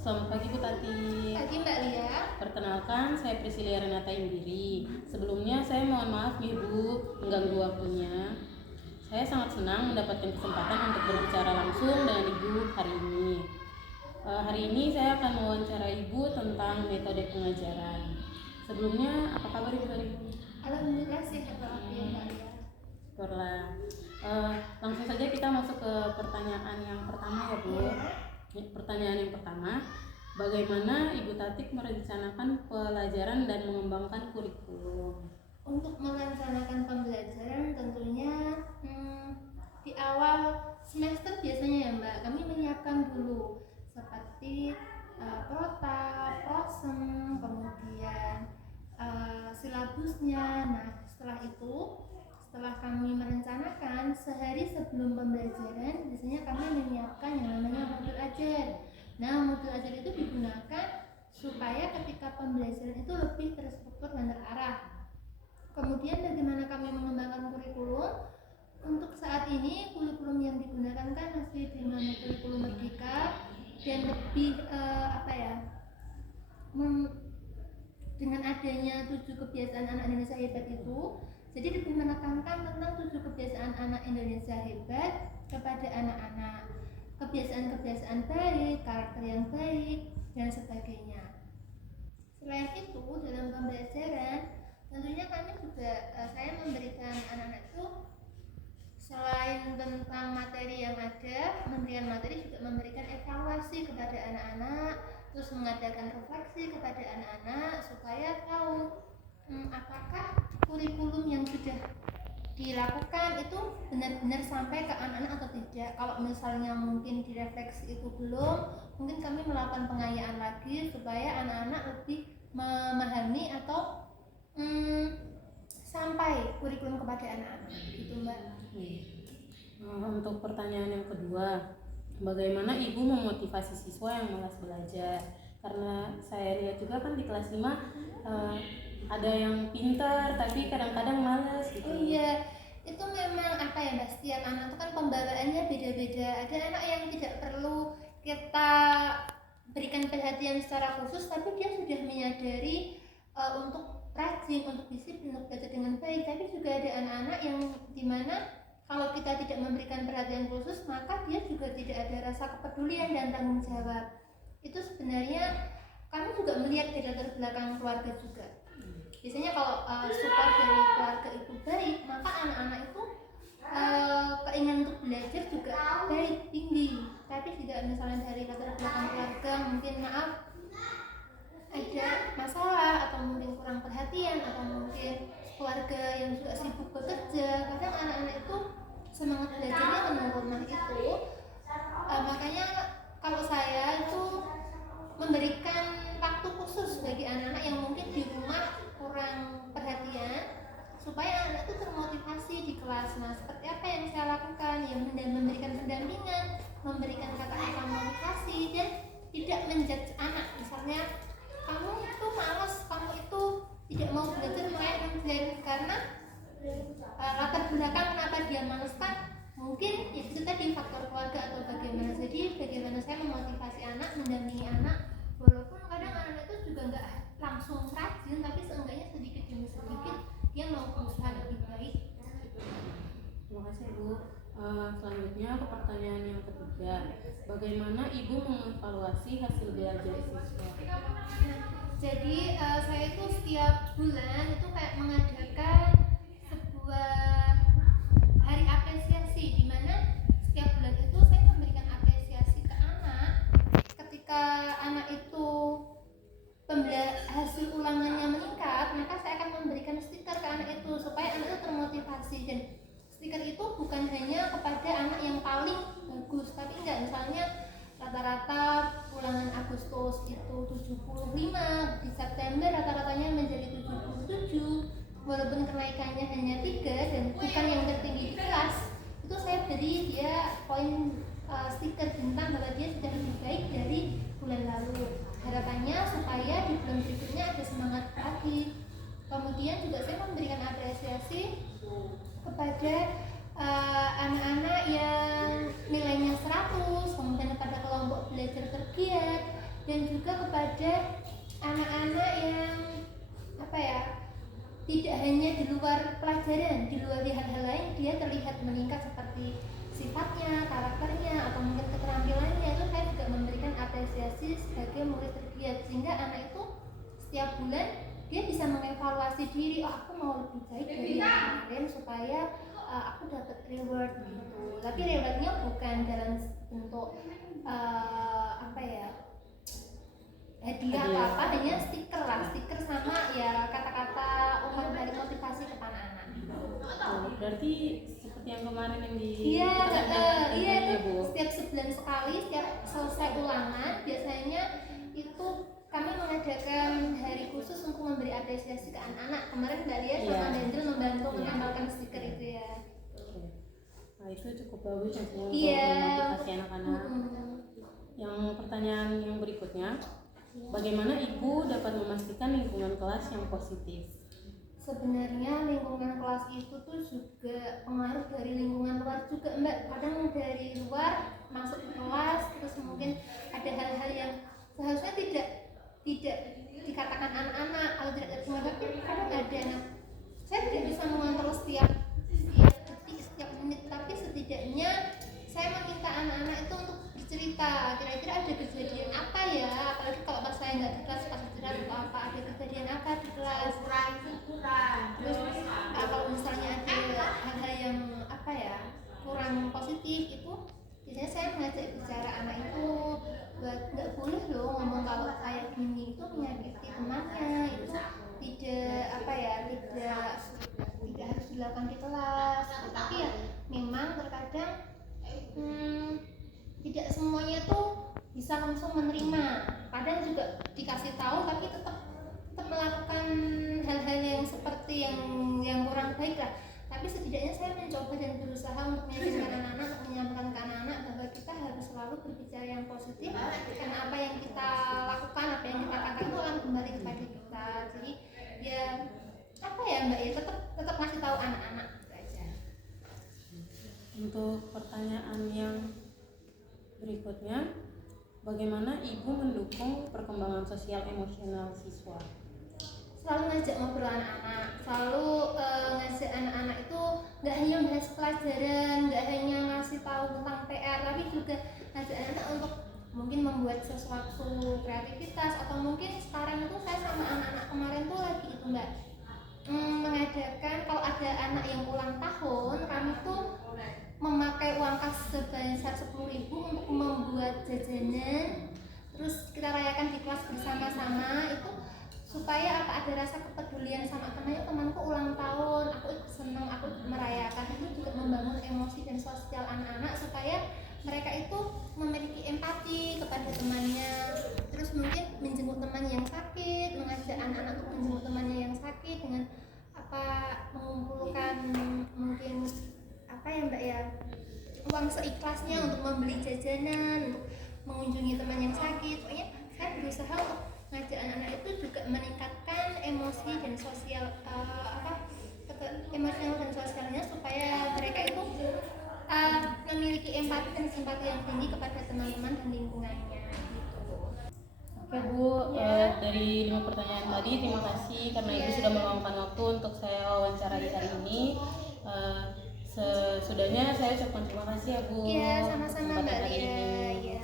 Selamat pagi Bu Tati. Pagi Mbak Lia. Perkenalkan, saya Priscilia Renata Indiri. Sebelumnya saya mohon maaf nih Bu, mengganggu waktunya. Saya sangat senang mendapatkan kesempatan untuk berbicara langsung dengan Ibu hari ini. Hari ini saya akan mewawancarai Ibu tentang metode pengajaran. Sebelumnya, apa kabar Ibu hari ini? Alhamdulillah sehat walafiat Mbak Lia. Syukurlah. Langsung saja kita masuk ke pertanyaan yang pertama ya Bu. Pertanyaan yang pertama, bagaimana Ibu Tatik merencanakan pelajaran dan mengembangkan kurikulum? Untuk merencanakan pembelajaran tentunya di awal semester biasanya ya Mbak, kami menyiapkan dulu seperti prota, prosem, kemudian silabusnya. Nah setelah kami merencanakan sehari sebelum pembelajaran, biasanya kami menyiapkan yang namanya modul ajar. Nah, modul ajar itu digunakan supaya ketika pembelajaran itu lebih terstruktur dan terarah. Kemudian bagaimana kami mengembangkan kurikulum? Untuk saat ini kurikulum yang digunakan kan masih dengan kurikulum merdeka dan lebih dengan adanya 7 kebiasaan anak Indonesia hebat itu, jadi lebih menekankan tentang 7 kebiasaan anak Indonesia hebat kepada anak-anak, kebiasaan-kebiasaan baik, karakter yang baik, dan sebagainya. Selain itu, dalam pembelajaran tentunya kami juga saya memberikan anak-anak itu selain tentang materi yang ada, Kementerian Materi juga memberikan evaluasi kepada anak-anak, terus mengadakan refleksi kepada anak-anak supaya tahu apakah kurikulum yang sudah dilakukan itu benar-benar sampai ke anak-anak atau tidak. Kalau misalnya mungkin direfleksi itu belum, mungkin kami melakukan pengayaan lagi supaya anak-anak lebih memahami atau sampai kurikulum kepada anak-anak gitu Mbak. Untuk pertanyaan yang kedua, bagaimana Ibu memotivasi siswa yang malas belajar? Karena saya lihat juga kan di kelas 5 ada yang pintar tapi kadang-kadang malas gitu. Oh iya, itu memang setiap anak itu kan pembawaannya beda-beda. Ada anak yang tidak perlu kita berikan perhatian secara khusus, tapi dia sudah menyadari untuk rajin, untuk disiplin, untuk belajar dengan baik. Tapi juga ada anak-anak yang dimana kalau kita tidak memberikan perhatian khusus, maka dia juga tidak ada rasa kepedulian dan tanggung jawab. Itu sebenarnya kami juga melihat dari latar belakang keluarga juga. Biasanya kalau support dari keluarga itu baik, maka anak-anak itu keinginan untuk belajar juga baik, tinggi. Tapi juga misalnya dari latar belakang keluarga mungkin ada masalah atau mungkin kurang perhatian atau mungkin keluarga yang juga sibuk bekerja, kadang anak-anak itu semangat belajarnya menurun. Itu makanya kalau saya itu memberikan waktu khusus bagi anak-anak yang mungkin di rumah kurang perhatian supaya anak itu termotivasi di kelas. Nah, seperti apa yang saya lakukan? Yang memberikan pendampingan, memberikan kata-kata motivasi, dan tidak menjudge anak. Misalnya, kamu itu malas, kamu itu tidak mau belajar, karena latar belakang kenapa dia malas kan mungkin itu tadi faktor keluarga atau bagaimana. Jadi bagaimana saya memotivasi anak, mendampingi anak, walaupun kadang anak itu juga nggak langsung rajin, tapi seenggaknya sedikit demi sedikit dia mau berusaha lebih baik. Terima kasih Bu. Selanjutnya ke pertanyaan yang ketiga, bagaimana Ibu mengevaluasi hasil belajar siswa? Jadi saya itu setiap bulan itu kayak mengadakan sebuah hari apresiasi, di mana setiap bulan itu saya memberikan apresiasi ke anak. Ketika anak itu hasil ulangannya meningkat, maka saya akan memberikan stiker ke anak itu supaya anak itu termotivasi. Dan stiker itu bukan hanya kepada anak yang paling bagus, tapi enggak, misalnya rata-rata ulangan Agustus itu 75, di September rata-ratanya menjadi 77, walaupun kenaikannya hanya 3 dan bukan yang tertinggi di kelas, itu saya beri dia poin stiker bintang bahwa dia sudah lebih baik dari bulan lalu. Harapannya supaya di bulan berikutnya ada semangat lagi. Kemudian juga saya memberikan apresiasi kepada anak-anak yang nilainya 100, kemudian pada kelompok belajar tergiat, dan juga kepada anak-anak yang apa ya, tidak hanya di luar pelajaran, di luar hal-hal lain dia terlihat meningkat seperti sifatnya, karakternya, atau mungkin keterampilannya. Itu saya juga memberikan apresiasi sebagai murid tergiat, sehingga anak itu setiap bulan dia bisa mengevaluasi diri, oh aku mau lebih baik dari yang kemarin supaya aku dapat reward gitu. Tapi rewardnya bukan dalam bentuk apa ya, hadiah atau apa, hanya stiker lah, stiker sama ya kata-kata ungkapan dari motivasi kepada anak. Berarti seperti yang kemarin yang di iya itu Bu. setiap sebulan sekali, setiap selesai ulangan biasanya itu kami mengadakan hari khusus untuk memberi apresiasi ke anak-anak. Kemarin Mbak Lia sama Dendel membantu menambahkan stiker itu ya. Nah itu cukup bagus ya Bu, untuk Iya. memotivasi anak-anak. Yang pertanyaan yang berikutnya, bagaimana Ibu dapat memastikan lingkungan kelas yang positif? Sebenarnya lingkungan kelas itu tuh juga pengaruh dari lingkungan luar juga Mbak. Kadang dari luar masuk ke kelas, terus mungkin ada hal-hal yang seharusnya tidak dikatakan anak-anak atau tidak terdengar, tapi kadang ada. Nah, saya tidak bisa mengontrol setiap detik, setiap menit, tapi setidaknya saya meminta anak-anak itu untuk bercerita, kira-kira ada kejadian apa ya, apalagi kalau pas saya nggak di kelas, pas istirahat atau apa, ada kejadian apa di kelas, terus kalau misalnya ada hal-hal yang apa ya kurang positif, itu biasanya saya mengajak bicara anak itu buat nggak boleh loh ngomong kalau kayak gini itu menyakiti temannya, itu tidak apa ya, tidak harus dilakukan di kelas. Tapi ya memang terkadang tidak semuanya tuh bisa langsung menerima, kadang juga dikasih tahu tapi tetap melakukan hal-hal yang seperti yang kurang baik lah. Tapi setidaknya saya mencoba dan berusaha untuk meyakinkan anak-anak, untuk menyampaikan ke anak-anak bahwa kita harus selalu berbicara yang positif, karena apa yang kita lakukan, apa yang kita katakan itu akan kembali kepada kita. Jadi ya apa ya Mbak ya, tetap ngasih tahu anak-anak gitu aja. Untuk pertanyaan yang berikutnya, bagaimana Ibu mendukung perkembangan sosial emosional siswa? Selalu ngajak ngobrol anak-anak, selalu ngajak anak-anak itu nggak hanya bahas pelajaran, nggak hanya ngasih tahu tentang PR, tapi juga ngajak anak-anak untuk mungkin membuat sesuatu kreativitas, atau mungkin sekarang itu saya sama anak-anak kemarin tuh lagi itu Mbak, mengadakan kalau ada anak yang ulang tahun, kami tuh memakai uang kas sebesar 10.000 untuk membuat jajanan, terus kita rayakan di kelas bersama-sama, itu supaya apa, ada rasa kepedulian sama temannya, temanku ulang tahun, aku ikut seneng, aku ikut merayakan. Itu juga membangun emosi dan sosial anak-anak supaya mereka itu memiliki empati kepada temannya, terus mungkin menjenguk teman yang sakit, mengajak anak-anak untuk menjenguk temannya yang sakit dengan apa, mengumpulkan mungkin apa ya Mbak ya, uang seikhlasnya untuk membeli jajanan, untuk mengunjungi teman yang sakit. Pokoknya saya berusaha untuk ngajak anak-anak itu juga meningkatkan emosi dan sosial emosional dan sosialnya, supaya mereka itu memiliki empati dan simpati yang tinggi kepada teman-teman dan lingkungannya gitu. Oke Bu, dari 5 pertanyaan tadi terima kasih karena Ibu sudah meluangkan waktu untuk saya wawancarai hari ini. Sesudahnya saya ucapkan terima kasih ya Bu. Iya, sama-sama Mbak hari Lia. ini. Iya.